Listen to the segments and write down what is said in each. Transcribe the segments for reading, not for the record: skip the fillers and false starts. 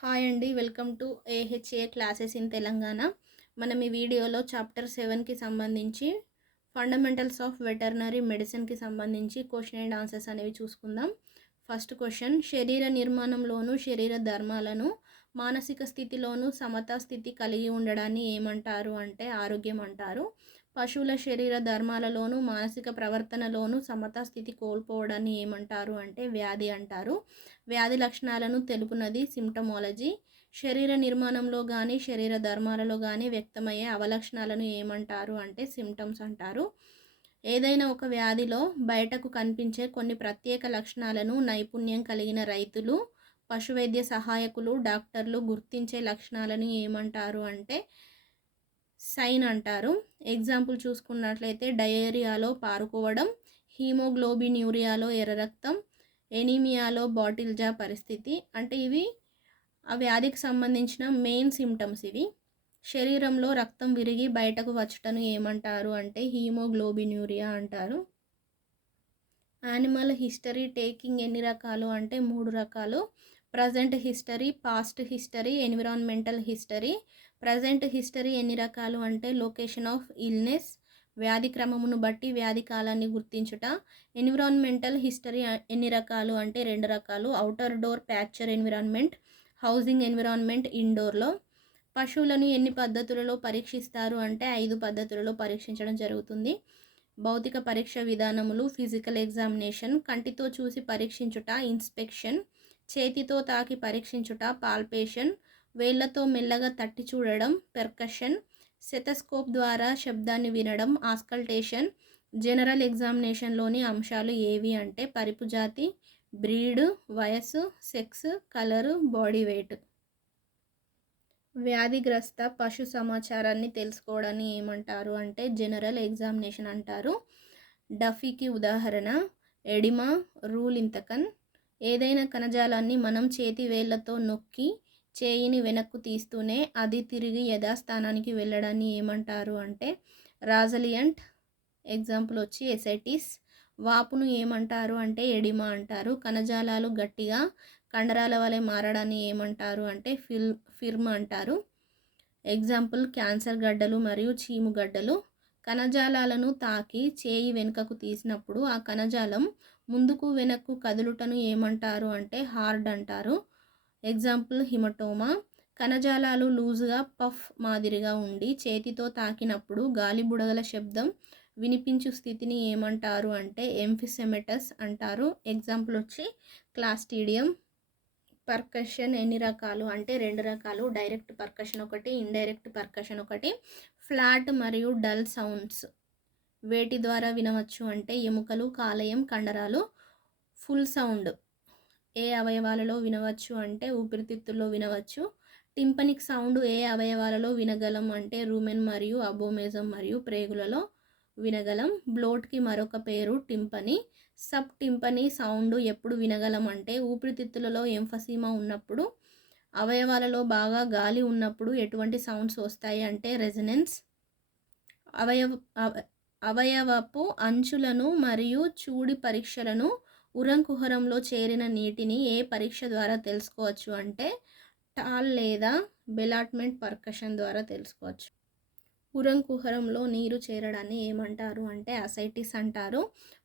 Hi అండి. Welcome to AHA classes in Telangana. మనం ఈ వీడియోలో చాప్టర్ 7కి సంబంధించి ఫండమెంటల్స్ ఆఫ్ వెటర్నరీ మెడిసిన్కి సంబంధించి క్వశ్చన్ అండ్ ఆన్సర్స్ అనేవి చూసుకుందాం. ఫస్ట్ క్వశ్చన్, శరీర నిర్మాణంలోను శరీర ధర్మాలను మానసిక స్థితిలోను సమతా స్థితి కలిగి ఉండడాన్ని ఏమంటారు అంటే ఆరోగ్యం అంటారు. పశువుల శరీర ధర్మాలలోను మానసిక ప్రవర్తనలోను సమతా స్థితి కోల్పోవడాన్ని ఏమంటారు అంటే వ్యాధి అంటారు. వ్యాధి లక్షణాలను తెలుపునది సిమ్టమాలజీ. శరీర నిర్మాణంలో కానీ శరీర ధర్మాలలో కానీ వ్యక్తమయ్యే అవలక్షణాలను ఏమంటారు అంటే సిమ్టమ్స్ అంటారు. ఏదైనా ఒక వ్యాధిలో బయటకు కనిపించే కొన్ని ప్రత్యేక లక్షణాలను నైపుణ్యం కలిగిన రైతులు, పశువైద్య సహాయకులు, డాక్టర్లు గుర్తించే లక్షణాలను ఏమంటారు అంటే సైన్ అంటారు. ఎగ్జాంపుల్ చూసుకున్నట్లయితే డయేరియాలో పారుకోవడం, హీమోగ్లోబిన్యూరియాలో ఎర్ర రక్తం, ఎనీమియాలో బాటిల్ జా పరిస్థితి. అంటే ఇవి ఆ వ్యాధికి సంబంధించిన మెయిన్ సిమ్టమ్స్ ఇవి. శరీరంలో రక్తం విరిగి బయటకు వచ్చటను ఏమంటారు అంటే హీమోగ్లోబిన్యూరియా అంటారు. యానిమల్ హిస్టరీ టేకింగ్ ఎన్ని రకాలు అంటే 3 రకాలు. Present history, past history, environmental history. Present history ఎన్ని రకాలు అంటే లొకేషన్ ఆఫ్ ఇల్నెస్, వ్యాధి క్రమమును బట్టి వ్యాధి కాలాన్ని గుర్తించుట. ఎన్విరాన్మెంటల్ హిస్టరీ ఎన్ని రకాలు అంటే 2 రకాలు, outdoor pasture environment, housing environment ఇండోర్లో. పశువులను ఎన్ని పద్ధతులలో పరీక్షిస్తారు అంటే 5 పద్ధతులలో పరీక్షించడం జరుగుతుంది. భౌతిక పరీక్ష విధానములు, ఫిజికల్ ఎగ్జామినేషన్, కంటితో చూసి పరీక్షించుట ఇన్స్పెక్షన్, చేతితో తాకి పరీక్షించుట పాల్పేషన్, వేళ్లతో మెల్లగా తట్టి చూడడం పెర్కషన్, సెతస్కోప్ ద్వారా శబ్దాన్ని వినడం ఆస్కల్టేషన్. జనరల్ ఎగ్జామినేషన్లోని అంశాలు ఏవి అంటే పరిపు జాతి, బ్రీడ్, వయస్సు, సెక్స్, కలరు, బాడీ వెయిట్. వ్యాధిగ్రస్త పశు సమాచారాన్ని తెలుసుకోవడాన్ని ఏమంటారు అంటే జనరల్ ఎగ్జామినేషన్ అంటారు. డఫీకి ఉదాహరణ ఎడిమా, రూల్ ఇంతకన్. ఏదైనా కణజాలాన్ని మనం చేతి వేళ్లతో నొక్కి చేయిని వెనక్కు తీస్తూనే అది తిరిగి యథాస్థానానికి వెళ్ళడాన్ని ఏమంటారు అంటే రాజలియంట్. ఎగ్జాంపుల్ వచ్చి ఎసైటిస్. వాపును ఏమంటారు అంటే ఎడిమా అంటారు. కణజాలాలు గట్టిగా కండరాల వలె మారడాన్ని ఏమంటారు అంటే ఫిర్మ్ అంటారు. ఎగ్జాంపుల్ క్యాన్సర్ గడ్డలు మరియు చీము గడ్డలు. కణజాలాలను తాకి చేయి వెనుకకు తీసినప్పుడు ఆ కణజాలం ముందుకు వెనక్కు కదులుటను ఏమంటారు అంటే హార్డ్ అంటారు. Example haematoma. కణజాలాలు లూజుగా పఫ్ మాదిరిగా ఉండి చేతితో తాకినప్పుడు గాలి బుడగల శబ్దం వినిపించు స్థితిని ఏమంటారు అంటే ఎంఫిసెమెటస్ అంటారు. ఎగ్జాంపుల్ వచ్చి క్లాస్టీడియం. పర్కషన్ ఎన్ని రకాలు అంటే 2 రకాలు, డైరెక్ట్ పర్కషన్ ఒకటి, ఇండైరెక్ట్ పర్కషన్ ఒకటి. ఫ్లాట్ మరియు డల్ సౌండ్స్ వేటి ద్వారా వినవచ్చు అంటే ఎముకలు, కాలేయం, కండరాలు. ఫుల్ సౌండ్ ఏ అవయవాలలో వినవచ్చు అంటే ఊపిరితిత్తుల్లో వినవచ్చు. టింపనిక్ సౌండ్ ఏ అవయవాలలో వినగలం అంటే రూమెన్ మరియు అబోమేజం మరియు ప్రేగులలో వినగలం. బ్లోట్కి మరొక పేరు టింపనీ. సబ్ టింపనీ సౌండ్ ఎప్పుడు వినగలం అంటే ఊపిరితిత్తులలో ఎంఫసీమా ఉన్నప్పుడు. అవయవాలలో బాగా గాలి ఉన్నప్పుడు ఎటువంటి సౌండ్స్ వస్తాయి అంటే రెజనెన్స్. అవయవపు అంచులను మరియు చూడి పరీక్షలను ఉరంకుహరంలో చేరిన నీటిని ఏ పరీక్ష ద్వారా తెలుసుకోవచ్చు అంటే టాల్ లేదా బెలాట్మెంట్ పర్కషన్ ద్వారా తెలుసుకోవచ్చు. ఉరంకుహరంలో నీరు చేరడాన్ని ఏమంటారు అంటే అసైటిస్ అంటారు.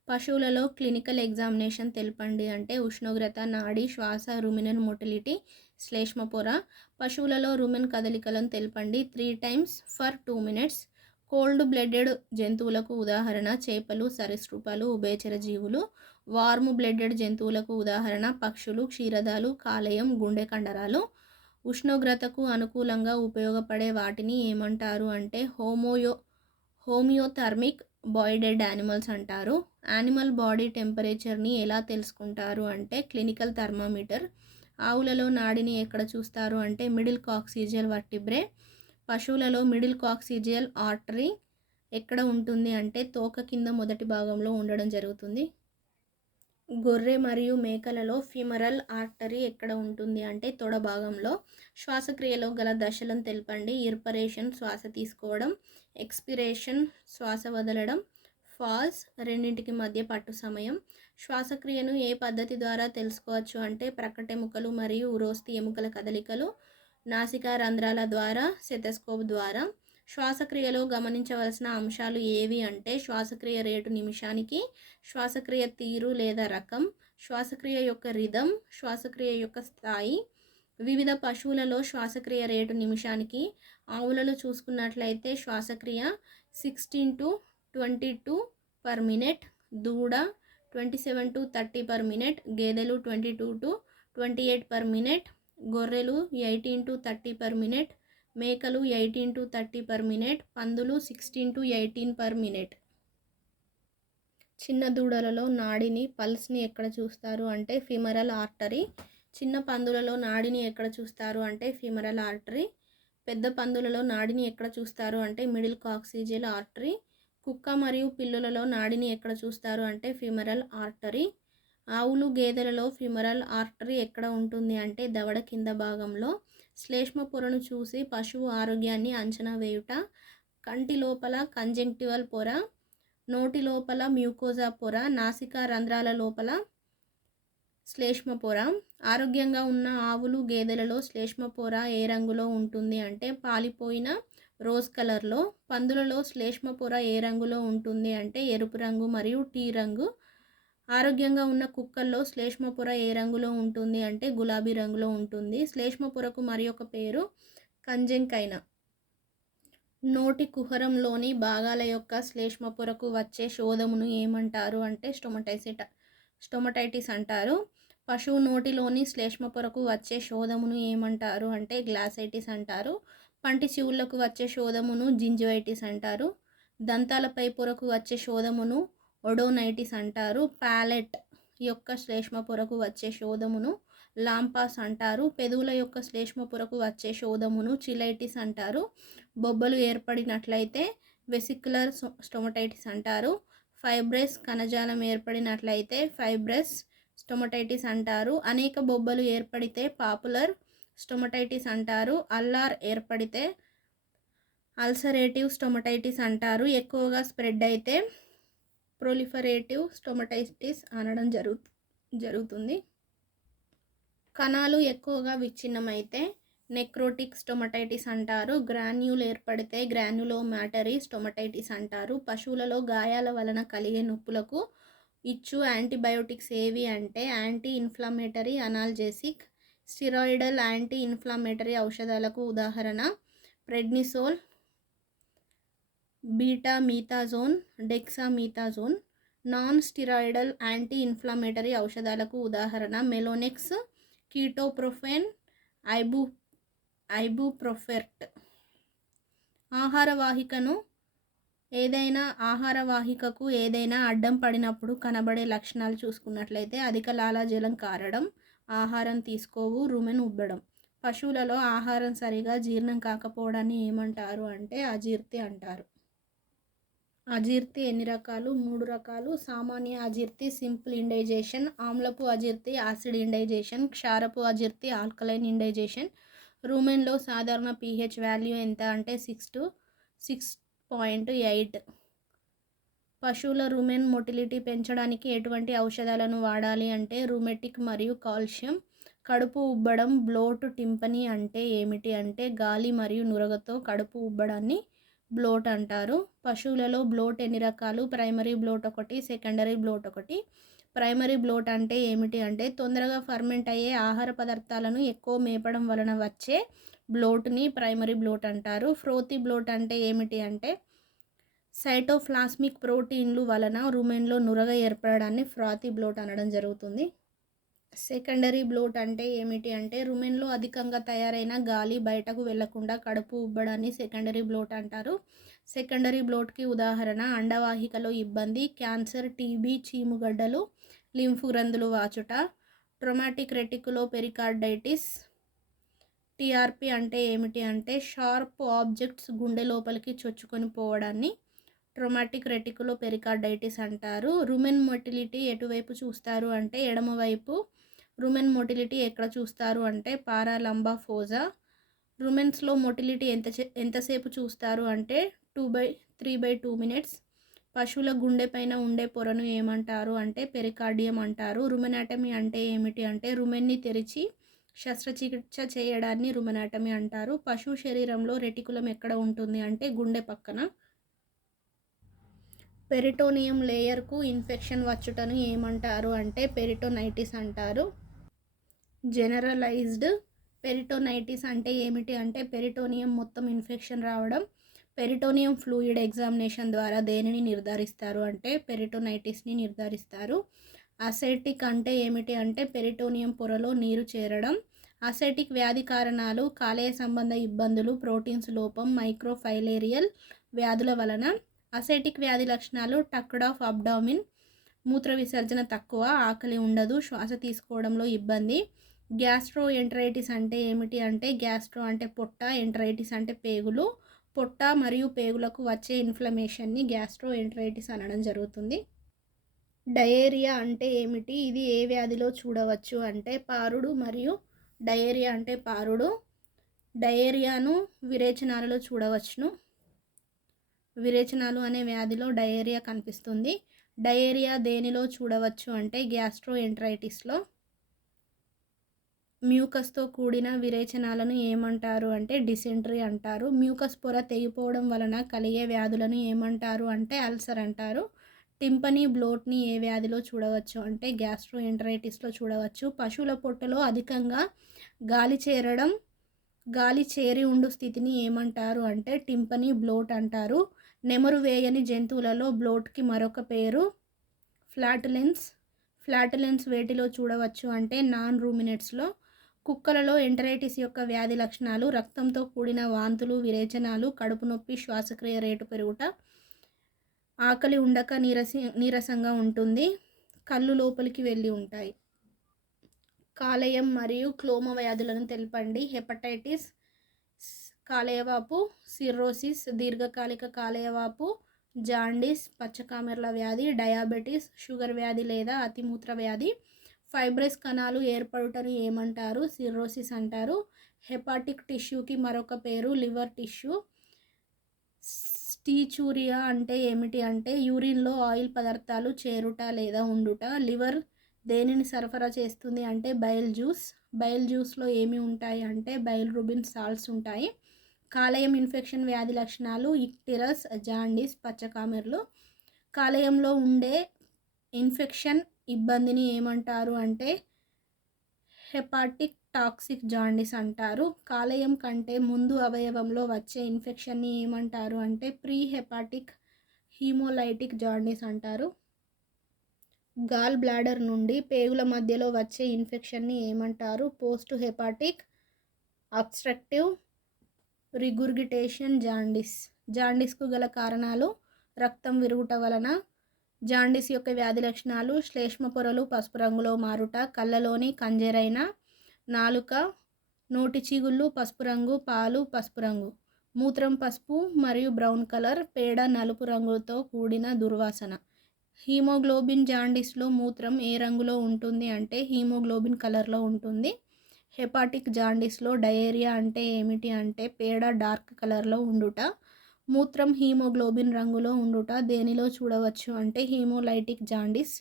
పశువులలో క్లినికల్ ఎగ్జామినేషన్ తెలపండి అంటే ఉష్ణోగ్రత, నాడి, శ్వాస, రుమినల్ మొటిలిటీ, శ్లేష్మ పొర. పశువులలో రుమెన్ కదలికలను తెలపండి 3 times for 2 minutes. Cold blooded జంతువులకు ఉదాహరణ చేపలు, సరీసృపాలు, ఉభయచర జీవులు. వార్మ్ బ్లడెడ్ జంతువులకు ఉదాహరణ పక్షులు, క్షీరదాలు, కాలేయం, గుండె కండరాలు. ఉష్ణోగ్రతకు అనుకూలంగా ఉపయోగపడే వాటిని ఏమంటారు అంటే హోమియోథర్మిక్ బాయిడెడ్ యానిమల్స్ అంటారు. యానిమల్ బాడీ టెంపరేచర్ని ఎలా తెలుసుకుంటారు అంటే క్లినికల్ థర్మామీటర్. ఆవులలో నాడిని ఎక్కడ చూస్తారు అంటే మిడిల్ కాక్సిజియల్ వర్టిబ్రే. పశువులలో మిడిల్ కాక్సిజియల్ ఆర్టరీ ఎక్కడ ఉంటుంది అంటే తోక కింద మొదటి భాగంలో ఉండడం జరుగుతుంది. గొర్రె మరియు మేకలలో ఫిమరల్ ఆర్టరీ ఎక్కడ ఉంటుంది అంటే తొడ భాగంలో. శ్వాసక్రియలో గల దశలను తెలపండి. ఇర్పరేషన్ శ్వాస తీసుకోవడం, ఎక్స్పిరేషన్ శ్వాస వదలడం, ఫాజ్ రెండింటికి మధ్య పట్టు సమయం. శ్వాసక్రియను ఏ పద్ధతి ద్వారా తెలుసుకోవచ్చు అంటే ప్రక్కటెముకలు మరియు ఉరోస్థి ఎముకల కదలికలు, నాసికా రంధ్రాల ద్వారా, స్టెథోస్కోప్ ద్వారా. శ్వాసక్రియలో గమనించవలసిన అంశాలు ఏవి అంటే శ్వాసక్రియ రేటు నిమిషానికి, శ్వాసక్రియ తీరు లేదా రకం, శ్వాసక్రియ యొక్క రిథం, శ్వాసక్రియ యొక్క స్థాయి. వివిధ పశువులలో శ్వాసక్రియ రేటు నిమిషానికి ఆవులలో చూసుకున్నట్లయితే శ్వాసక్రియ 16 to 22 పర్ మినిట్, దూడ 27 to 30 పర్ మినిట్, గేదెలు 22 to 28 పర్ మినిట్, గొర్రెలు 18 to 30 పర్ మినిట్, మేకలు 18 to 30 పర్ మినిట్, పందులు 16 to 18 పర్ మినిట్. చిన్న దూడలలో నాడిని పల్స్ని ఎక్కడ చూస్తారు అంటే ఫిమరల్ ఆర్టరీ. చిన్న పందులలో నాడిని ఎక్కడ చూస్తారు అంటే ఫిమరల్ ఆర్టరీ. పెద్ద పందులలో నాడిని ఎక్కడ చూస్తారు అంటే మిడిల్ కాక్సిజియల్ ఆర్టరీ. కుక్క మరియు పిల్లులలో నాడిని ఎక్కడ చూస్తారు అంటే ఫిమరల్ ఆర్టరీ. ఆవులు గేదెలలో ఫిమరల్ ఆర్టరీ ఎక్కడ ఉంటుంది అంటే దవడ కింద భాగంలో. శ్లేష్మ పొరను చూసి పశువు ఆరోగ్యాన్ని అంచనా వేయుట. కంటి లోపల కంజంక్టివల్ పొర, నోటి లోపల మ్యూకోజా పొర, నాసికా రంధ్రాల లోపల శ్లేష్మ పొర. ఆరోగ్యంగా ఉన్న ఆవులు గేదెలలో శ్లేష్మ పొర ఏ రంగులో ఉంటుంది అంటే పాలిపోయిన రోజ్ కలర్లో. పందులలో శ్లేష్మ పొర ఏ రంగులో ఉంటుంది అంటే ఎరుపు రంగు మరియు టీ రంగు. ఆరోగ్యంగా ఉన్న కుక్కల్లో శ్లేష్మ పొర ఏ రంగులో ఉంటుంది అంటే గులాబీ రంగులో ఉంటుంది. శ్లేష్మ పొరకు మరి ఒక పేరు కంజంకైనా. నోటి కుహరంలోని భాగాల యొక్క శ్లేష్మ పొరకు వచ్చే శోధమును ఏమంటారు అంటే స్టొమటైటిస్ అంటారు. పశువు నోటిలోని శ్లేష్మ పొరకు వచ్చే శోధమును ఏమంటారు అంటే గ్లాసైటిస్ అంటారు. పంటి చివుళ్లకు వచ్చే శోధమును జింజివైటిస్ అంటారు. దంతాలపై పొరకు వచ్చే శోధమును ఒడోనైటిస్ అంటారు. ప్యాలెట్ యొక్క శ్లేష్మ పొరకు వచ్చే శోధమును లాంపాస్ అంటారు. పెదవుల యొక్క శ్లేష్మ పొరకు వచ్చే శోధమును చిలైటిస్ అంటారు. బొబ్బలు ఏర్పడినట్లయితే వెసిక్యులర్ స్టొమటైటిస్ అంటారు. ఫైబ్రస్ కణజాలం ఏర్పడినట్లయితే ఫైబ్రస్ స్టొమటైటిస్ అంటారు. అనేక బొబ్బలు ఏర్పడితే పాపులర్ స్టొమటైటిస్ అంటారు. అల్లార్ ఏర్పడితే అల్సరేటివ్ స్టొమటైటిస్ అంటారు. ఎక్కువగా స్ప్రెడ్ అయితే ప్రొలిఫరేటివ్ స్టొమటైటిస్ అనడం జరుగుతుంది. కణాలు ఎక్కువగా విచ్ఛిన్నమైతే నెక్రోటిక్ స్టొమటైటిస్ అంటారు. గ్రాన్యూల్ ఏర్పడితే గ్రాన్యులోమాటరీ స్టొమటైటిస్ అంటారు. పశువులలో గాయాల వలన కలిగే నొప్పులకు ఇచ్చు యాంటీబయోటిక్స్ ఏవి అంటే anti inflammatory analgesic. Steroidal anti inflammatory ఔషధాలకు ఉదాహరణ prednisolone, betamethasone, dexamethasone. Non steroidal anti inflammatory ఔషధాలకు ఉదాహరణ మెలోనెక్స్, కీటోప్రోఫెన్, ఐబుప్రోఫెన్. ఆహారవాహికకు ఏదైనా అడ్డం పడినప్పుడు కనబడే లక్షణాలు చూసుకున్నట్లయితే అధిక లాలాజలం కారడం, ఆహారం తీసుకోవు, రుమెన్ ఉబ్బడం. పశువులలో ఆహారం సరిగా జీర్ణం కాకపోవడాన్ని ఏమంటారు అంటే అజీర్తి అంటారు. అజీర్తి ఎన్ని రకాలు? 3 రకాలు. సామాన్య అజీర్తి సింపుల్ ఇండైజేషన్, ఆమ్లపు అజీర్తి యాసిడ్ ఇండైజేషన్, క్షారపు అజీర్తి ఆల్కలైన్ ఇండైజేషన్. రూమెన్లో సాధారణ pH వాల్యూ ఎంత అంటే 6 to 6.8. పశువుల రూమెన్ మొటిలిటీ పెంచడానికి ఎటువంటి ఔషధాలను వాడాలి అంటే రూమెటిక్ మరియు కాల్షియం. కడుపు ఉబ్బడం బ్లోట్ టింపనీ అంటే ఏమిటి అంటే గాలి మరియు నురగతో కడుపు ఉబ్బడాన్ని బ్లోట్ అంటారు. పశువులలో బ్లోట్ ఎన్ని రకాలు? ప్రైమరీ బ్లోట్ ఒకటి, సెకండరీ బ్లోట్ ఒకటి. ప్రైమరీ బ్లోట్ అంటే ఏమిటి అంటే తొందరగా ఫర్మెంట్ అయ్యే ఆహార పదార్థాలను ఎక్కువ మేపడం వలన వచ్చే బ్లోట్ని ప్రైమరీ బ్లోట్ అంటారు. ఫ్రోతీ బ్లోట్ అంటే ఏమిటి అంటే సైటోప్లాస్మిక్ ప్రోటీన్లు వలన రుమెన్లో నురగ ఏర్పడడాన్ని ఫ్రాతీ బ్లోట్ అనడం జరుగుతుంది. సెకండరీ బ్లోట్ అంటే ఏమిటి అంటే రుమెన్లో అధికంగా తయారైన గాలి బయటకు వెళ్లకుండా కడుపు ఉబ్బడాన్ని సెకండరీ బ్లోట్ అంటారు. సెకండరీ బ్లోట్కి ఉదాహరణ అండవాహికలో ఇబ్బంది, క్యాన్సర్, టీబీ, చీముగడ్డలు, లింఫ్ గ్రంథులు వాచుట, ట్రోమాటిక్ రెటికులో పెరికార్డైటిస్. టీఆర్పీ అంటే ఏమిటి అంటే షార్ప్ ఆబ్జెక్ట్స్ గుండె లోపలికి చొచ్చుకొని పోవడాన్ని ట్రోమాటిక్ రెటికులో పెరికార్డైటిస్ అంటారు. రుమెన్ మొటిలిటీ ఎటువైపు చూస్తారు అంటే ఎడమవైపు. రుమెన్ మొటిలిటీ ఎక్కడ చూస్తారు అంటే పారాలంబా ఫోజా. రుమెన్స్లో మొటిలిటీ ఎంతసేపు చూస్తారు అంటే 3/2 minutes. పశువుల గుండె పైన ఉండే పొరను ఏమంటారు అంటే పెరికార్డియం అంటారు. రుమెనాటమీ అంటే ఏమిటి అంటే రుమెన్ని తెరిచి శస్త్రచికిత్స చేయడాన్ని రుమెనాటమీ అంటారు. పశువు శరీరంలో రెటికులం ఎక్కడ ఉంటుంది అంటే గుండె పక్కన. పెరిటోనియం లేయర్కు ఇన్ఫెక్షన్ వచ్చుటను ఏమంటారు అంటే పెరిటోనైటిస్ అంటారు. జనరలైజ్డ్ పెరిటోనైటిస్ అంటే ఏమిటి అంటే పెరిటోనియం మొత్తం ఇన్ఫెక్షన్ రావడం. పెరిటోనియం ఫ్లూయిడ్ ఎగ్జామినేషన్ ద్వారా దేనిని నిర్ధారిస్తారు అంటే పెరిటోనైటిస్ని నిర్ధారిస్తారు. అసెటిక్ అంటే ఏమిటి అంటే పెరిటోనియం పొరలో నీరు చేరడం. అసెటిక్ వ్యాధి కారణాలు కాలేయ సంబంధ ఇబ్బందులు, ప్రోటీన్స్ లోపం, మైక్రోఫైలేరియల్ వ్యాధుల వలన. అసెటిక్ వ్యాధి లక్షణాలు టక్డ్ ఆఫ్ అబ్డామిన్, మూత్ర విసర్జన తక్కువ, ఆకలి ఉండదు, శ్వాస తీసుకోవడంలో ఇబ్బంది. గ్యాస్ట్రో ఎంటరైటిస్ అంటే ఏమిటి అంటే గ్యాస్ట్రో అంటే పొట్ట, ఎంటరైటిస్ అంటే పేగులు. పొట్ట మరియు పేగులకు వచ్చే ఇన్ఫ్లమేషన్ని గ్యాస్ట్రో ఎంటరైటిస్ అనడం జరుగుతుంది. డయేరియా అంటే ఏమిటి, ఇది ఏ వ్యాధిలో చూడవచ్చు అంటే పారుడు మరియు డయేరియా అంటే పారుడు. డయేరియాను విరేచనాలలో చూడవచ్చును. విరేచనాలు అనే వ్యాధిలో డయేరియా కనిపిస్తుంది. డయేరియా దేనిలో చూడవచ్చు అంటే గ్యాస్ట్రో ఎంటరైటిస్లో. మ్యూకస్తో కూడిన విరేచనాలను ఏమంటారు అంటే డిసెంట్రీ అంటారు. మ్యూకస్ పొర తెగిపోవడం వలన కలిగే వ్యాధులను ఏమంటారు అంటే అల్సర్ అంటారు. టింపనీ బ్లోట్ని ఏ వ్యాధిలో చూడవచ్చు అంటే గ్యాస్ట్రో ఎంటరైటిస్లో చూడవచ్చు. పశువుల పొట్టలో అధికంగా గాలి చేరి ఉండు స్థితిని ఏమంటారు అంటే టింపనీ బ్లోట్ అంటారు. నెమరు వేయని జంతువులలో బ్లోట్కి మరొక పేరు ఫ్లాటులెన్స్. ఫ్లాటులెన్స్ వేటిలో చూడవచ్చు అంటే నాన్ రూమినెట్స్లో. కుక్కలలో ఎంటరైటిస్ యొక్క వ్యాధి లక్షణాలు రక్తంతో కూడిన వాంతులు, విరేచనాలు, కడుపు నొప్పి, శ్వాసక్రియ రేటు పెరుగుట, ఆకలి ఉండక నీరసంగా ఉంటుంది, కళ్ళు లోపలికి వెళ్ళి ఉంటాయి. కాలేయం మరియు క్లోమ వ్యాధులను తెలపండి. హెపటైటిస్, కాలేయవాపు, సిర్రోసిస్, దీర్ఘకాలిక కాలేయవాపు, జాండీస్, పచ్చకామెర్ల వ్యాధి, డయాబెటీస్, షుగర్ వ్యాధి లేదా అతిమూత్ర వ్యాధి. ఫైబ్రస్ కణాలు ఏర్పడుటను ఏమంటారు సిర్రోసిస్ అంటారు. హెపాటిక్ టిష్యూకి మరొక పేరు లివర్ టిష్యూ. స్టీచూరియా అంటే ఏమిటి అంటే యూరిన్లో ఆయిల్ పదార్థాలు చేరుట లేదా ఉండుట. లివర్ దేనిని సరఫరా చేస్తుంది అంటే బైల్ జ్యూస్. బైల్ జ్యూస్లో ఏమి ఉంటాయి అంటే బైల్రుబిన్ సాల్ట్స్ ఉంటాయి. కాలేయం ఇన్ఫెక్షన్ వ్యాధి లక్షణాలు ఇక్టిరస్, జాండీస్, పచ్చకామెర్లు. కాలేయంలో ఉండే ఇన్ఫెక్షన్ ఇబ్బందిని ఏమంటారు అంటే హెపాటిక్ టాక్సిక్ జాండీస్ అంటారు. కాలేయం కంటే ముందు అవయవంలో వచ్చే ఇన్ఫెక్షన్ని ఏమంటారు అంటే ప్రీ హెపాటిక్ హీమోలైటిక్ జాండీస్ అంటారు. గాల్ బ్లాడర్ నుండి పేగుల మధ్యలో వచ్చే ఇన్ఫెక్షన్ని ఏమంటారు పోస్ట్ హెపాటిక్ అబ్స్ట్రక్టివ్ రిగుర్గిటేషన్ జాండీస్. జాండీస్కు గల కారణాలు రక్తం విరుగుట వలన. జాండీస్ యొక్క వ్యాధి లక్షణాలు శ్లేష్మ పొరలు పసుపు రంగులో మారుట, కళ్ళలోని కంజరైన, నాలుక, నోటి చీగుళ్ళు పసుపు రంగు, పాలు పసుపు రంగు, మూత్రం పసుపు మరియు బ్రౌన్ కలర్, పేడ నలుపు రంగుతో కూడిన దుర్వాసన. హీమోగ్లోబిన్ జాండీస్లో మూత్రం ఏ రంగులో ఉంటుంది అంటే హీమోగ్లోబిన్ కలర్లో ఉంటుంది. హెపాటిక్ జాండీస్లో డయేరియా అంటే ఏమిటి అంటే పేడ డార్క్ కలర్లో ఉండుట, మూత్రం హీమోగ్లోబిన్ రంగులో ఉండుట. దేనిలో చూడవచ్చు అంటే హీమోలైటిక్ జాండీస్.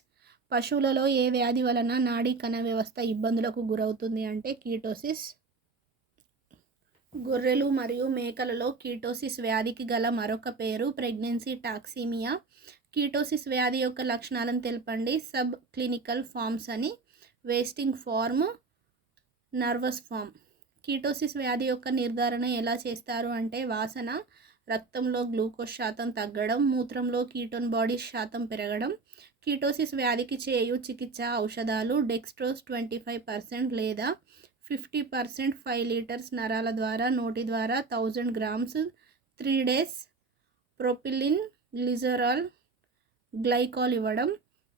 పశువులలో ఏ వ్యాధి వలన నాడీ కణ వ్యవస్థ ఇబ్బందులకు గురవుతుంది అంటే కీటోసిస్. గొర్రెలు మరియు మేకలలో కీటోసిస్ వ్యాధికి గల మరొక పేరు ప్రెగ్నెన్సీ టాక్సిమియా. కీటోసిస్ వ్యాధి యొక్క లక్షణాలను తెలపండి. సబ్ క్లినికల్ ఫార్మ్స్ అని, wasting form, nervous form. Ketosis వ్యాధి యొక్క నిర్ధారణ ఎలా చేస్తారు అంటే వాసన, రక్తంలో గ్లూకోజ్ శాతం తగ్గడం, మూత్రంలో కీటోన్ బాడీస్ శాతం పెరగడం. కీటోసిస్ వ్యాధికి చేయు చికిత్స ఔషధాలు డెక్స్ట్రోజ్ 25% లేదా 50% 5 లీటర్స్ నరాల ద్వారా నోటి ద్వారా 1000 grams 3 days propylene glycerol glycol ఇవ్వడం.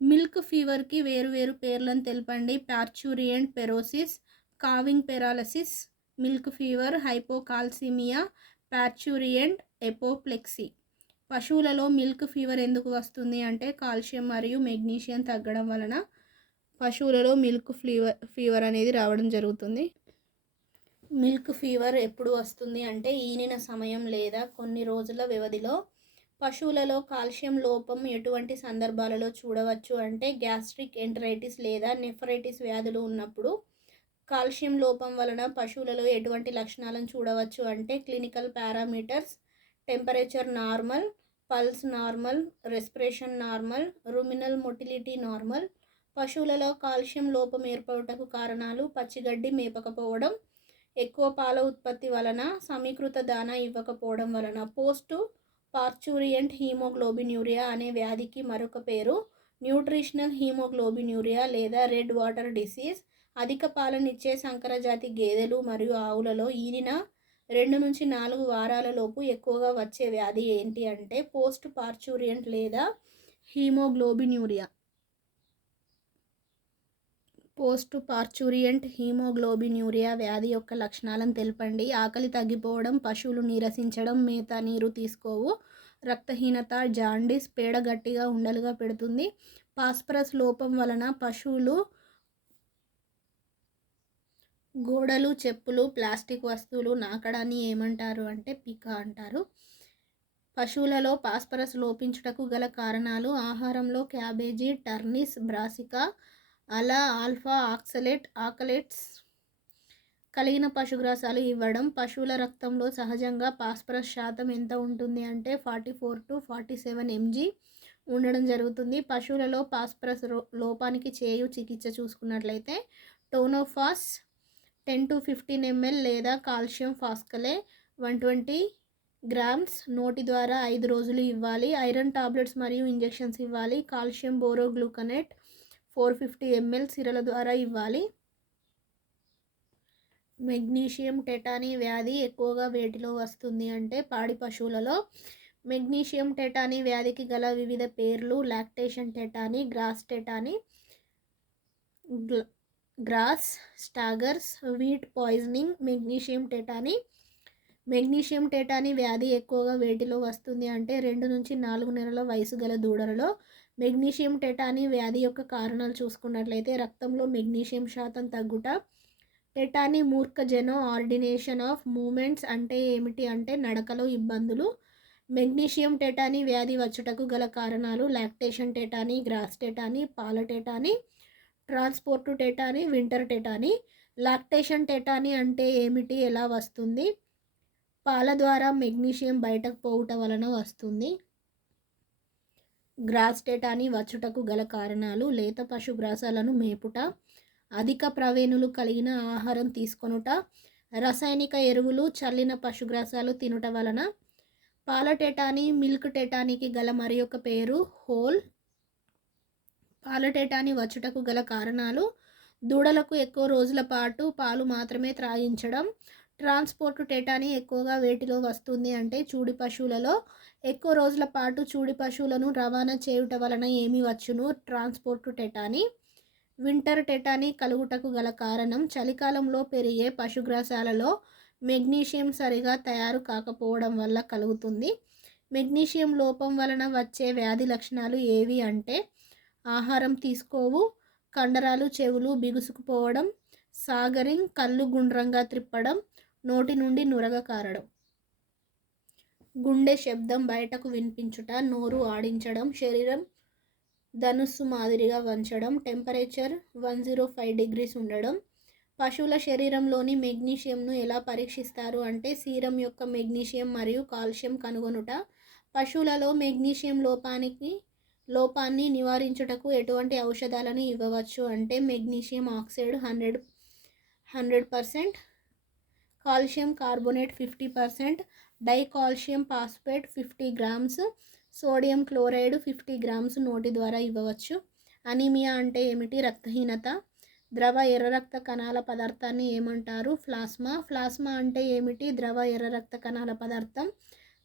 మిల్క్ ఫీవర్కి వేరు పేర్లను తెలపండి. Parturient paresis, calving paralysis, milk fever, hypocalcaemia, parturient apoplexy. పశువులలో మిల్క్ ఫీవర్ ఎందుకు వస్తుంది అంటే కాల్షియం మరియు మెగ్నీషియం తగ్గడం వలన పశువులలో మిల్క్ ఫీవర్ అనేది రావడం జరుగుతుంది. మిల్క్ ఫీవర్ ఎప్పుడు వస్తుంది అంటే ఈనిన సమయం లేదా కొన్ని రోజుల వ్యవధిలో పశువులలో కాల్షియం లోపం ఎటువంటి సందర్భాలలో చూడవచ్చు అంటే గ్యాస్ట్రిక్ ఎంటరైటిస్ లేదా నెఫ్రైటిస్ వ్యాధులు ఉన్నప్పుడు. కాల్షియం లోపం వలన పశువులలో ఎటువంటి లక్షణాలను చూడవచ్చు అంటే clinical parameters, temperature normal, pulse normal, respiration normal, ruminal motility normal. పశువులలో కాల్షియం లోపం ఏర్పడుటకు కారణాలు పచ్చిగడ్డి మేపకపోవడం, ఎక్కువ పాల ఉత్పత్తి వలన, సమీకృత దానా ఇవ్వకపోవడం వలన. పోస్ట్ పార్చూరియంట్ హీమోగ్లోబిన్యూరియా అనే వ్యాధికి మరొక పేరు న్యూట్రిషనల్ హీమోగ్లోబిన్యూరియా లేదా రెడ్ వాటర్ డిసీజ్. అధిక పాలనిచ్చే సంకరజాతి గేదెలు మరియు ఆవులలో ఈనిన 2 నుంచి 4 వారాలలోపు ఎక్కువగా వచ్చే వ్యాధి ఏంటి అంటే పోస్ట్ పార్చూరియంట్ లేదా హీమోగ్లోబిన్యూరియా. పోస్ట్ పార్చూరియంట్ హీమోగ్లోబిన్యూరియా వ్యాధి యొక్క లక్షణాలను తెలపండి. ఆకలి తగ్గిపోవడం, పశువులు నీరసించడం, మేత నీరు తీసుకోవు, రక్తహీనత, జాండీస్, పేడ గట్టిగా ఉండలుగా పెడుతుంది. ఫాస్ఫరస్ లోపం వలన పశువులు గోడలు, చెప్పులు, ప్లాస్టిక్ వస్తువులు నాకడాన్ని ఏమంటారు అంటే పిక అంటారు. పశువులలో ఫాస్ఫరస్ లోపించుటకు గల కారణాలు ఆహారంలో క్యాబేజీ, టర్నిస్, బ్రాసికా, అలా, ఆల్ఫా ఆక్సలేట్స్ కలిగిన పశుగ్రాసాలు ఇవ్వడం. పశువుల రక్తంలో సహజంగా ఫాస్ఫరస్ శాతం ఎంత ఉంటుంది అంటే 44 to 47 mg ఉండడం జరుగుతుంది. పశువులలో ఫాస్ఫరస్ లోపానికి చేయు చికిత్స చూసుకున్నట్లయితే టోనోఫాస్ 10 to 15 ml లేదా కాల్షియం ఫాస్కలే 120 grams నోటి ద్వారా 5 రోజులు ఇవ్వాలి. ఐరన్ టాబ్లెట్స్ మరియు ఇంజెక్షన్స్ ఇవ్వాలి. కాల్షియం బోరోగ్లూకనేట్ 450 ml సిరల ద్వారా ఇవ్వాలి. మెగ్నీషియం టెటానీ వ్యాధి ఎక్కువగా వేటిలో వస్తుంది అంటే పాడి పశువులలో. మెగ్నీషియం టెటానీ వ్యాధికి గల వివిధ పేర్లు lactation tetany, grass tetany, grass staggers, wheat poisoning. Magnesium tetany వ్యాధి ఎక్కువగా వేటిలో వస్తుంది అంటే 2 నుంచి 4 నెలల వయసు గల దూడలలో. మెగ్నీషియం టెటానీ వ్యాధి యొక్క కారణాలు చూసుకున్నట్లయితే రక్తంలో మెగ్నీషియం శాతం తగ్గుట. టెటానీ మూర్ఖజనో ఆర్డినేషన్ ఆఫ్ మూమెంట్స్ అంటే ఏమిటి అంటే నడకలో ఇబ్బందులు. మెగ్నీషియం టెటానీ వ్యాధి వచ్చుటకు గల కారణాలు లాక్టేషన్ టెటానీ, గ్రాస్ టెటానీ, పాల tetany, transport tetany, winter tetany. Lactation tetany అంటే ఏమిటి, ఎలా వస్తుంది? పాల ద్వారా మెగ్నీషియం బయటకు పోవుట వలన వస్తుంది. గ్రాస్ టెటానీ వచ్చుటకు గల కారణాలు లేత పశుగ్రాసాలను మేపుట, అధిక ప్రవేణులు కలిగిన ఆహారం తీసుకొనుట, రసాయనిక ఎరువులు చల్లిన పశుగ్రాసాలు తినుట వలన. పాల టెటానీ, మిల్క్ టెటానీకి గల మరి ఒక పేరు హోల్. పాల టెటానీ వచ్చుటకు గల కారణాలు దూడలకు ఎక్కువ రోజుల పాటు పాలు మాత్రమే త్రాగించడం. ట్రాన్స్పోర్ట్ టెటానీ ఎక్కువగా వేటిలో వస్తుంది అంటే చూడి పశువులలో. ఎక్కువ రోజుల పాటు చూడి పశువులను రవాణా చేయుట వలన ఏమి వచ్చును, ట్రాన్స్పోర్ట్ టెటానీ. వింటర్ టెటానీ కలుగుటకు గల కారణం చలికాలంలో పెరిగే పశుగ్రాసాలలో మెగ్నీషియం సరిగా తయారు కాకపోవడం వల్ల కలుగుతుంది. మెగ్నీషియం లోపం వలన వచ్చే వ్యాధి లక్షణాలు ఏవి అంటే ఆహారం తీసుకోవు, కండరాలు చెవులు బిగుసుకుపోవడం, సాగరింగ్ కళ్ళు గుండ్రంగా త్రిప్పడం, నోటి నుండి నురగ కారడం, గుండె శబ్దం బయటకు వినిపించుట, నోరు ఆడించడం, శరీరం ధనుస్సు మాదిరిగా వంచడం, టెంపరేచర్ 105 degrees ఉండడం. పశువుల శరీరంలోని మెగ్నీషియంను ఎలా పరీక్షిస్తారు అంటే సీరం యొక్క మెగ్నీషియం మరియు కాల్షియం కనుగొనుట. పశువులలో మెగ్నీషియం లోపాన్ని నివారించుటకు ఎటువంటి ఔషధాలను ఇవ్వవచ్చు అంటే magnesium oxide 100%, calcium carbonate 50%, dicalcium phosphate 50 grams, sodium chloride 50 grams నోటి ద్వారా ఇవ్వవచ్చు. అనీమియా అంటే ఏమిటి, రక్తహీనత. ద్రవ ఎర్ర రక్త కణాల పదార్థాన్ని ఏమంటారు, ప్లాస్మా అంటే ఏమిటి, ద్రవ ఎర్ర రక్త కణాల పదార్థం.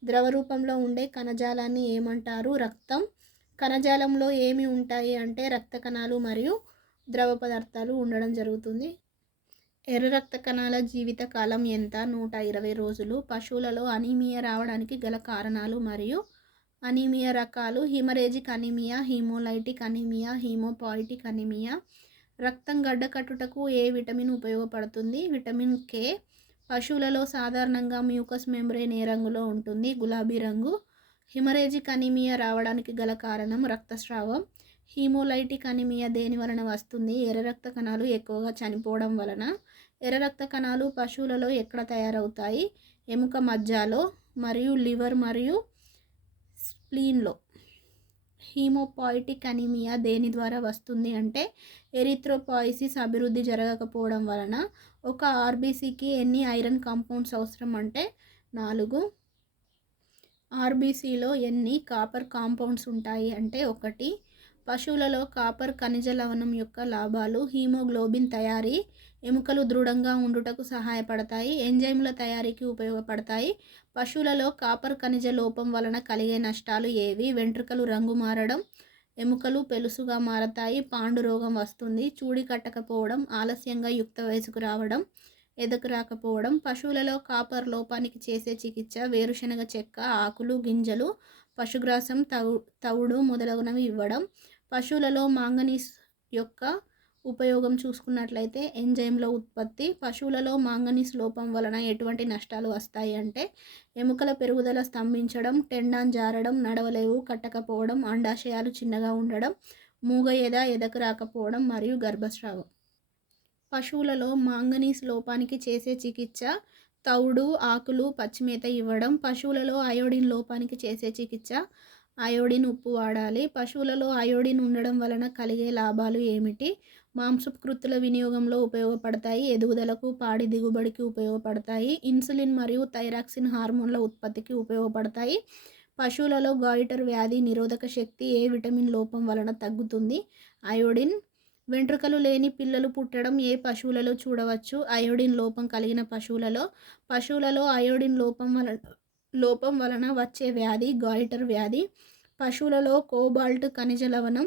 ద్రవ రూపంలో ఉండే కణజాలాన్ని ఏమంటారు, రక్తం. కణజాలంలో ఏమి ఉంటాయి అంటే రక్త కణాలు మరియు ద్రవ పదార్థాలు ఉండడం జరుగుతుంది. ఎర్ర రక్త కణాల జీవిత కాలం ఎంత, 120 రోజులు. పశువులలో అనీమియా రావడానికి గల కారణాలు మరియు అనీమియా రకాలు haemorrhagic anaemia, haemolytic anaemia, haemopoietic anaemia. రక్తం గడ్డకట్టుటకు ఏ విటమిన్ ఉపయోగపడుతుంది, విటమిన్ కే. పశువులలో సాధారణంగా మ్యూకస్ మెంబ్రేన్ ఏ రంగులో ఉంటుంది, గులాబీ రంగు. హిమరేజిక్ అనీమియా రావడానికి గల కారణం రక్తస్రావం. హీమోలైటిక్ అనీమియా దేని వలన వస్తుంది? ఎర్ర రక్త కణాలు ఎక్కువగా చనిపోవడం వలన. ఎర్ర రక్త కణాలు పశువులలో ఎక్కడ తయారవుతాయి? ఎముక మజ్జలో మరియు లివర్ మరియు స్ప్లీన్లో. హీమోపాయిటిక్ అనీమియా దేని ద్వారా వస్తుంది అంటే ఎరిథ్రోపాయిసిస్ అభివృద్ధి జరగకపోవడం వలన. ఒక ఆర్బీసీకి ఎన్ని ఐరన్ కాంపౌండ్స్ అవసరం అంటే 4. ఆర్బీసీలో ఎన్ని కాపర్ కాంపౌండ్స్ ఉంటాయి అంటే 1. పశువులలో కాపర్ ఖనిజ లవణం యొక్క లాభాలు: హీమోగ్లోబిన్ తయారీ, ఎముకలు దృఢంగా ఉండుటకు సహాయపడతాయి, ఎంజైమ్ల తయారీకి ఉపయోగపడతాయి. పశువులలో కాపర్ ఖనిజ లోపం వలన కలిగే నష్టాలు ఏవి? వెంట్రుకలు రంగు మారడం, ఎముకలు పెలుసుగా మారతాయి, పాండు రోగం వస్తుంది, చూడి కట్టకపోవడం, ఆలస్యంగా యుక్త వయసుకు రావడం, ఎదకు రాకపోవడం. పశువులలో కాపర్ లోపానికి చేసే చికిత్స: వేరుశనగ చెక్క, ఆకులు, గింజలు, పశుగ్రాసం, తవుడు మొదలగునవి ఇవ్వడం. పశువులలో మాంగనీస్ యొక్క ఉపయోగం చూసుకున్నట్లయితే ఎంజైమ్ల ఉత్పత్తి. పశువులలో మాంగనీస్ లోపం వలన ఎటువంటి నష్టాలు వస్తాయి అంటే ఎముకల పెరుగుదల స్తంభించడం, టెండాన్ జారడం, నడవలేవు, కట్టకపోవడం, అండాశయాలు చిన్నగా ఉండడం, మూగ ఎదకు రాకపోవడం మరియు గర్భస్రావం. పశువులలో మాంగనీస్ లోపానికి చేసే చికిత్స: తవుడు, ఆకులు, పచ్చిమేత ఇవ్వడం. పశువులలో అయోడిన్ లోపానికి చేసే చికిత్స: అయోడిన్ ఉప్పు వాడాలి. పశువులలో అయోడిన్ ఉండడం వలన కలిగే లాభాలు ఏమిటి? మాంసకృత్తుల వినియోగంలో ఉపయోగపడతాయి, ఎదుగుదలకు, పాడి దిగుబడికి ఉపయోగపడతాయి, ఇన్సులిన్ మరియు థైరాక్సిన్ హార్మోన్ల ఉత్పత్తికి ఉపయోగపడతాయి. పశువులలో గాయిటర్ వ్యాధి నిరోధక శక్తి ఏ విటమిన్ లోపం వలన తగ్గుతుంది? అయోడిన్. వెంట్రుకలు లేని పిల్లలు పుట్టడం ఏ పశువులలో చూడవచ్చు? అయోడిన్ లోపం కలిగిన పశువులలో. పశువులలో అయోడిన్ లోపం వలన వచ్చే వ్యాధి గాయిటర్ వ్యాధి. పశువులలో కోబాల్ట్ ఖనిజ లవణం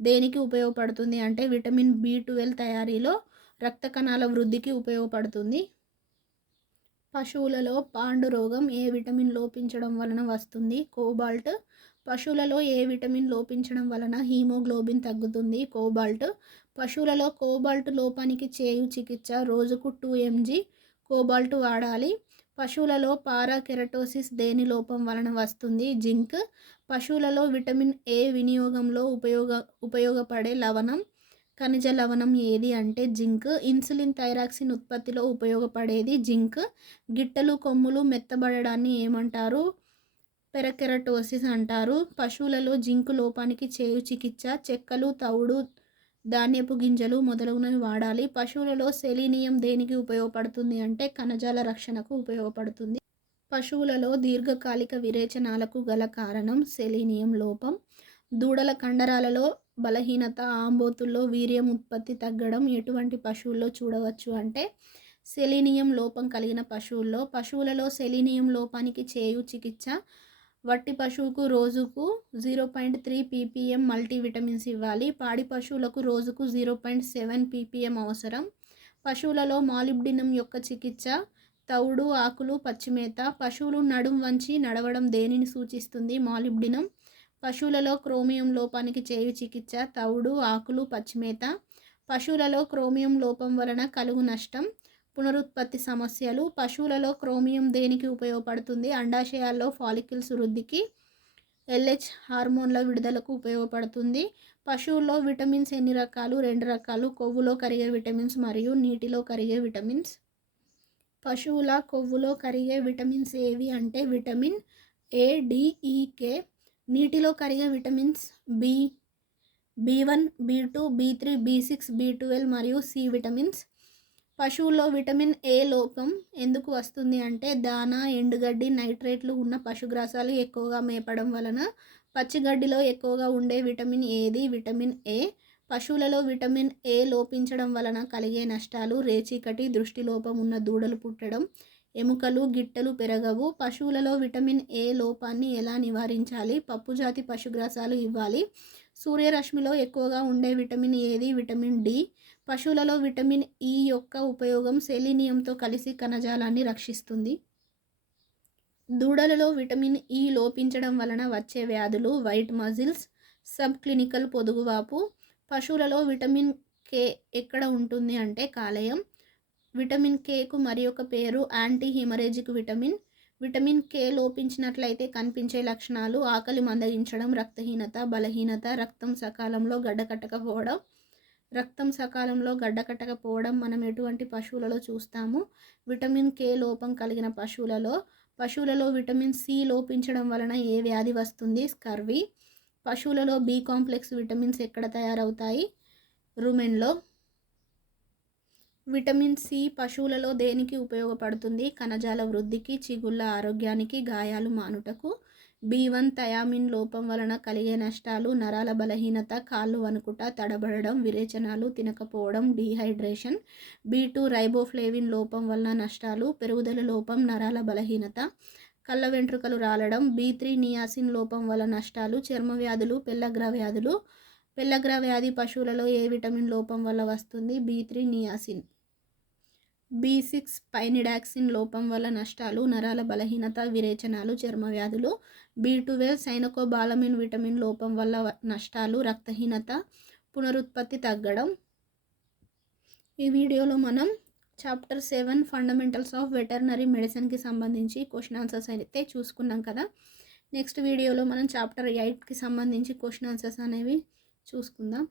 దేనికి ఉపయోగపడుతుంది అంటే విటమిన్ B12 తయారీలో, రక్త కణాల వృద్ధికి ఉపయోగపడుతుంది. పశువులలో పాండు రోగం ఏ విటమిన్ లోపించడం వలన వస్తుంది? కోబాల్ట్. పశువులలో ఏ విటమిన్ లోపించడం వలన హీమోగ్లోబిన్ తగ్గుతుంది? కోబాల్ట్. పశువులలో కోబాల్ట్ లోపానికి చేయు చికిత్స: రోజుకు 2 mg కోబాల్ట్ వాడాలి. పశువులలో పారాకెరటోసిస్ దేని లోపం వలన వస్తుంది? జింక్. పశువులలో విటమిన్ A వినియోగంలో ఉపయోగపడే లవణం, ఖనిజ లవణం ఏది అంటే జింక్. ఇన్సులిన్ థైరాక్సిన్ ఉత్పత్తిలో ఉపయోగపడేది జింక్. గిట్టలు కొమ్ములు మెత్తబడడాన్ని ఏమంటారు? పెరకెరటోసిస్ అంటారు. పశువులలో జింకు లోపానికి చేయు చికిత్స: చెక్కలు, తవుడు, ధాన్యపు గింజలు మొదలగునవి వాడాలి. పశువులలో సెలీనియం దేనికి ఉపయోగపడుతుంది అంటే కణజాల రక్షణకు ఉపయోగపడుతుంది. పశువులలో దీర్ఘకాలిక విరేచనాలకు గల కారణం సెలీనియం లోపం. దూడల కండరాలలో బలహీనత, ఆంబోతుల్లో వీర్యం ఉత్పత్తి తగ్గడం ఎటువంటి పశువుల్లో చూడవచ్చు అంటే సెలీనియం లోపం కలిగిన పశువుల్లో. పశువులలో సెలీనియం లోపానికి చేయు చికిత్స: వట్టి పశువుకు రోజుకు 0.3 ppm మల్టీవిటమిన్స్ ఇవ్వాలి. పాడి పశువులకు రోజుకు 0.7 ppm అవసరం. పశువులలో మాలిబ్డినం యొక్క చికిత్స: తవుడు, ఆకులు, పచ్చిమేత. పశువులు నడుం వంచి నడవడం దేనిని సూచిస్తుంది? మాలిబ్డినం. పశువులలో క్రోమియం లోపానికి చేయు చికిత్స: తవుడు, ఆకులు, పచ్చిమేత. పశువులలో క్రోమియం లోపం వలన కలుగు నష్టం, పునరుత్పత్తి సమస్యలు. పశువులలో క్రోమియం దేనికి ఉపయోగపడుతుంది? అండాశయాల్లో ఫాలికల్స్ వృద్ధికి, LH హార్మోన్ల విడుదలకు ఉపయోగపడుతుంది. పశువుల్లో విటమిన్స్ ఎన్ని రకాలు? 2 రకాలు: కొవ్వులో కరిగే విటమిన్స్ మరియు నీటిలో కరిగే విటమిన్స్. పశువుల కొవ్వులో కరిగే విటమిన్స్ ఏవి అంటే vitamin A, D, E, K. నీటిలో కరిగే vitamins B1, B2, B3, B6, B12 మరియు C విటమిన్స్. పశువుల్లో విటమిన్ A లోపం ఎందుకు వస్తుంది అంటే దానా, ఎండుగడ్డి, నైట్రేట్లు ఉన్న పశుగ్రాసాలు ఎక్కువగా మేపడం వలన. పచ్చిగడ్డిలో ఎక్కువగా ఉండే విటమిన్ ఏది? Vitamin A. పశువులలో విటమిన్ A లోపించడం వలన కలిగే నష్టాలు: రేచీకటి, దృష్టిలోపం ఉన్న దూడలు పుట్టడం, ఎముకలు, గిట్టలు పెరగవు. పశువులలో విటమిన్ A లోపాన్ని ఎలా నివారించాలి? పప్పుజాతి పశుగ్రాసాలు ఇవ్వాలి. సూర్యరశ్మిలో ఎక్కువగా ఉండే విటమిన్ ఏది? Vitamin D. పశువులలో విటమిన్ E యొక్క ఉపయోగం సెలీనియంతో కలిసి కణజాలాన్ని రక్షిస్తుంది. దూడలలో విటమిన్ E లోపించడం వలన వచ్చే వ్యాధులు: వైట్ మజిల్స్, సబ్ క్లినికల్ పొదుగువాపు. పశువులలో విటమిన్ K ఎక్కడ ఉంటుంది అంటే కాలేయం. విటమిన్ Kకు మరి ఒక పేరు anti haemorrhagic vitamin. Vitamin K లోపించినట్లయితే కనిపించే లక్షణాలు ఆకలి మందగించడం, రక్తహీనత, బలహీనత, రక్తం సకాలంలో గడ్డకట్టకపోవడం మనం ఎటువంటి పశువులలో చూస్తాము? విటమిన్ కే లోపం కలిగిన పశువులలో విటమిన్ సి లోపించడం వలన ఏ వ్యాధి వస్తుంది? స్కర్వీ. పశువులలో బి కాంప్లెక్స్ విటమిన్స్ ఎక్కడ తయారవుతాయి? రుమెన్లో. విటమిన్ సి పశువులలో దేనికి ఉపయోగపడుతుంది? కణజాల వృద్ధికి, చిగుళ్ళ ఆరోగ్యానికి, గాయాలు మానుటకు. B1 థయామిన్ లోపం వలన కలిగే నష్టాలు: నరాల బలహీనత, కాళ్ళు వణుకుట, తడబడడం, విరేచనాలు, తినకపోవడం, డీహైడ్రేషన్. B2 రైబోఫ్లేవిన్ లోపం వలన నష్టాలు: పెరుగుదల లోపం, నరాల బలహీనత, కళ్ళ వెంట్రుకలు రాలడం. B3 నియాసిన్ లోపం వల్ల నష్టాలు: చర్మ వ్యాధులు, పెల్లగ్ర వ్యాధులు. పెల్లగ్ర వ్యాధి పశువులలో ఏ విటమిన్ లోపం వల్ల వస్తుంది? B3 niacin. B6 పైనిడాక్సిన్ లోపం వల్ల నష్టాలు: నరాల బలహీనత, విరేచనాలు, చర్మ వ్యాధులు. B12 సైనకోబాలమిన్ విటమిన్ లోపం వల్ల నష్టాలు: రక్తహీనత, పునరుత్పత్తి తగ్గడం. ఈ వీడియోలో మనం చాప్టర్ 7 ఫండమెంటల్స్ ఆఫ్ వెటర్నరీ మెడిసిన్కి సంబంధించి క్వశ్చన్ ఆన్సర్స్ అయితే చూసుకున్నాం కదా. నెక్స్ట్ వీడియోలో మనం చాప్టర్ 8కి సంబంధించి క్వశ్చన్ ఆన్సర్స్ అనేవి చూసుకుందాం.